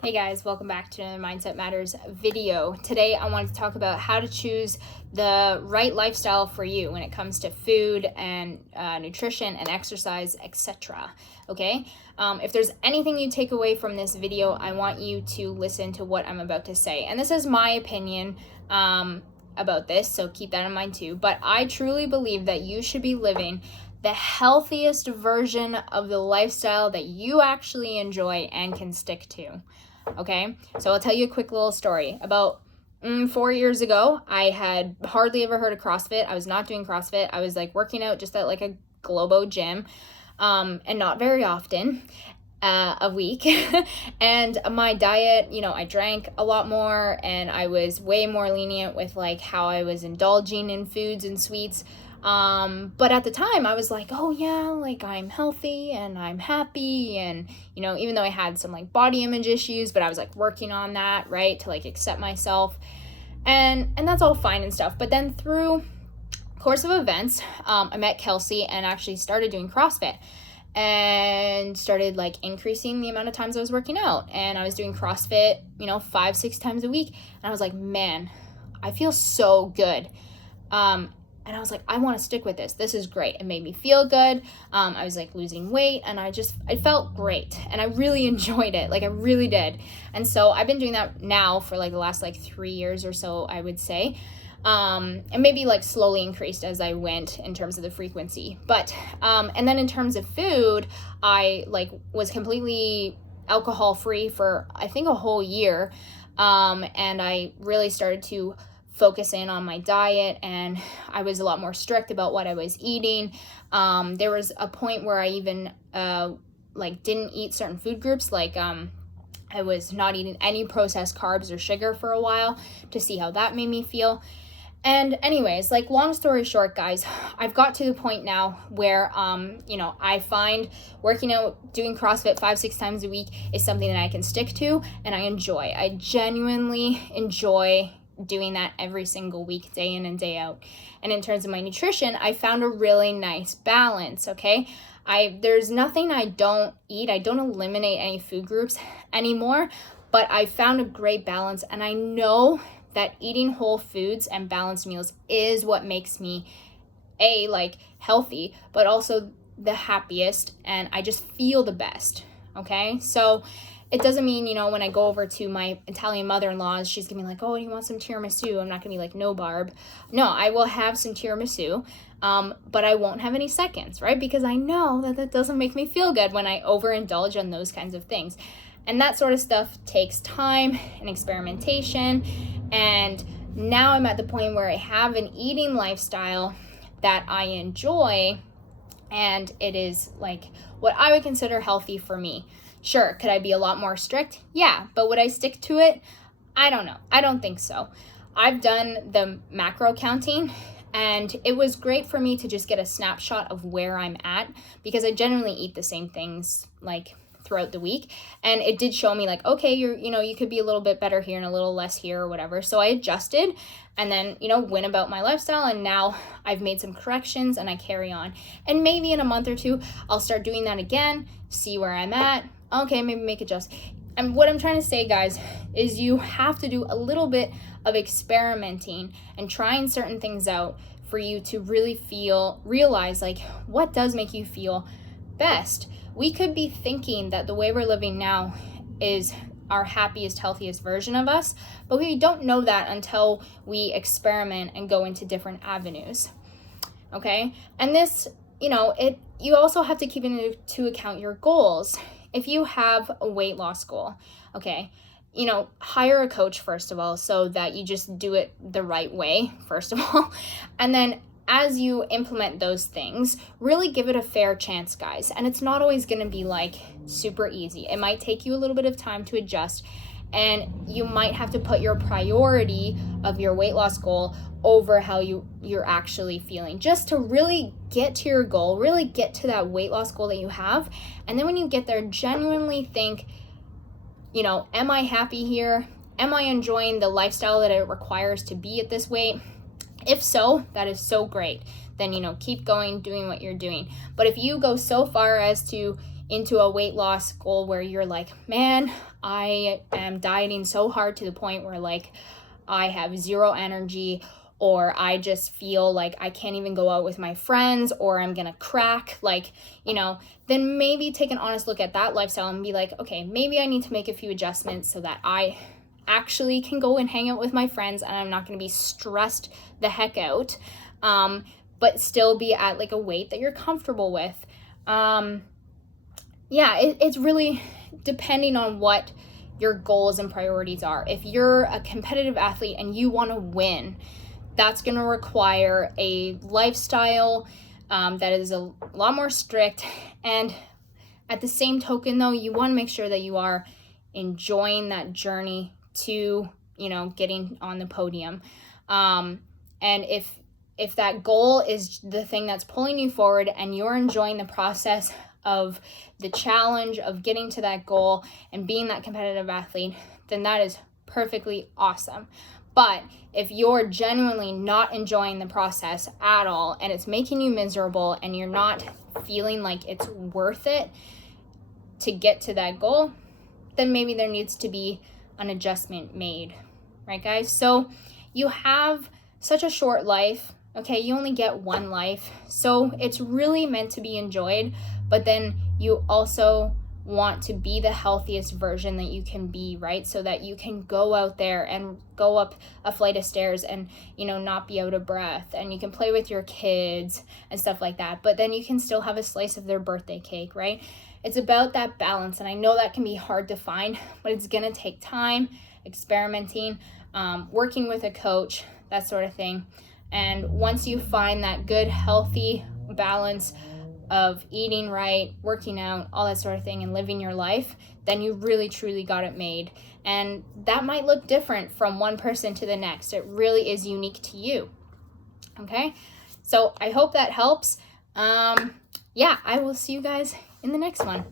Hey guys, welcome back to another Mindset Matters video. Today I wanted to talk about how to choose the right lifestyle for you when it comes to food and nutrition and exercise, etc. Okay? If there's anything you take away from this video, I want you to listen to what I'm about to say. And this is my opinion about this, so keep that in mind too. But I truly believe that you should be living the healthiest version of the lifestyle that you actually enjoy and can stick to. Okay, so I'll tell you a quick little story. About 4 years ago, I had hardly ever heard of CrossFit. I was not doing CrossFit. I was like working out just at like a Globo gym, and not very often a week. And my diet, I drank a lot more and I was way more lenient with like how I was indulging in foods and sweets. But at the time I was like, oh yeah, like I'm healthy and I'm happy. And, even though I had some like body image issues, but I was like working on that, right. To like accept myself and that's all fine and stuff. But then through course of events, I met Kelsey and actually started doing CrossFit and started like increasing the amount of times I was working out. And I was doing CrossFit, 5-6 times a week. And I was like, man, I feel so good. And I was like, I want to stick with this. This is great. It made me feel good. I was like losing weight and I felt great. And I really enjoyed it. Like I really did. And so I've been doing that now for like the last like 3 years or so, I would say. And maybe like slowly increased as I went in terms of the frequency. But, and then in terms of food, I like was completely alcohol free for I think a whole year. And I really started to focus in on my diet and I was a lot more strict about what I was eating. There was a point where I even like didn't eat certain food groups, like I was not eating any processed carbs or sugar for a while to see how that made me feel. And anyways, like long story short, guys, I've got to the point now where, I find working out, doing CrossFit 5-6 times a week is something that I can stick to and I enjoy. I genuinely enjoy doing that every single week, day in and day out. And in terms of my nutrition, I found a really nice balance, okay? There's nothing I don't eat. I don't eliminate any food groups anymore, but I found a great balance and I know that eating whole foods and balanced meals is what makes me like healthy, but also the happiest and I just feel the best, okay? So it doesn't mean, when I go over to my Italian mother-in-law, she's gonna be like, oh, you want some tiramisu? I'm not gonna be like, no, Barb. No, I will have some tiramisu, but I won't have any seconds, right? Because I know that doesn't make me feel good when I overindulge on those kinds of things. And that sort of stuff takes time and experimentation. And now I'm at the point where I have an eating lifestyle that I enjoy, and it is like what I would consider healthy for me. Sure, could I be a lot more strict? Yeah, but would I stick to it? I don't know. I don't think so. I've done the macro counting and it was great for me to just get a snapshot of where I'm at because I generally eat the same things like throughout the week. And it did show me like, okay, you could be a little bit better here and a little less here or whatever. So I adjusted and then, went about my lifestyle. And now I've made some corrections and I carry on. And maybe in a month or two, I'll start doing that again, see where I'm at. Okay, maybe make adjustments. And what I'm trying to say, guys, is you have to do a little bit of experimenting and trying certain things out for you to really realize like what does make you feel best. We could be thinking that the way we're living now is our happiest, healthiest version of us, but we don't know that until we experiment and go into different avenues. Okay? And this, you also have to keep into account your goals. If you have a weight loss goal, okay, hire a coach first of all so that you just do it the right way, first of all. And then as you implement those things, really give it a fair chance, guys. And it's not always going to be like super easy. It might take you a little bit of time to adjust and you might have to put your priority of your weight loss goal over how you're actually feeling just to really get to your goal, really get to that weight loss goal that you have. And then when you get there, genuinely think, am I happy here? Am I enjoying the lifestyle that it requires to be at this weight? If so, that is so great. Then, keep going, doing what you're doing. But if you go so far as to, into a weight loss goal where you're like, man, I am dieting so hard to the point where like I have zero energy, or I just feel like I can't even go out with my friends, or I'm gonna crack, like, you know, then maybe take an honest look at that lifestyle and be like, okay, maybe I need to make a few adjustments so that I actually can go and hang out with my friends and I'm not gonna be stressed the heck out, but still be at like a weight that you're comfortable with. It's really depending on what your goals and priorities are. If you're a competitive athlete and you want to win, that's going to require a lifestyle that is a lot more strict. And at the same token, though, you want to make sure that you are enjoying that journey to, you know, getting on the podium. And if that goal is the thing that's pulling you forward and you're enjoying the process of the challenge of getting to that goal and being that competitive athlete, then that is perfectly awesome. But if you're genuinely not enjoying the process at all and it's making you miserable and you're not feeling like it's worth it to get to that goal, then maybe there needs to be an adjustment made, right, guys? So you have such a short life, okay? You only get one life, so it's really meant to be enjoyed, but then you also want to be the healthiest version that you can be, right? So that you can go out there and go up a flight of stairs and, you know, not be out of breath, and you can play with your kids and stuff like that, but then you can still have a slice of their birthday cake, right? It's about that balance, and I know that can be hard to find, but it's gonna take time, experimenting, working with a coach, that sort of thing. And once you find that good, healthy balance of eating right, working out, all that sort of thing, and living your life, then you really truly got it made. And that might look different from one person to the next. It really is unique to you. Okay, so I hope that helps. I will see you guys in the next one.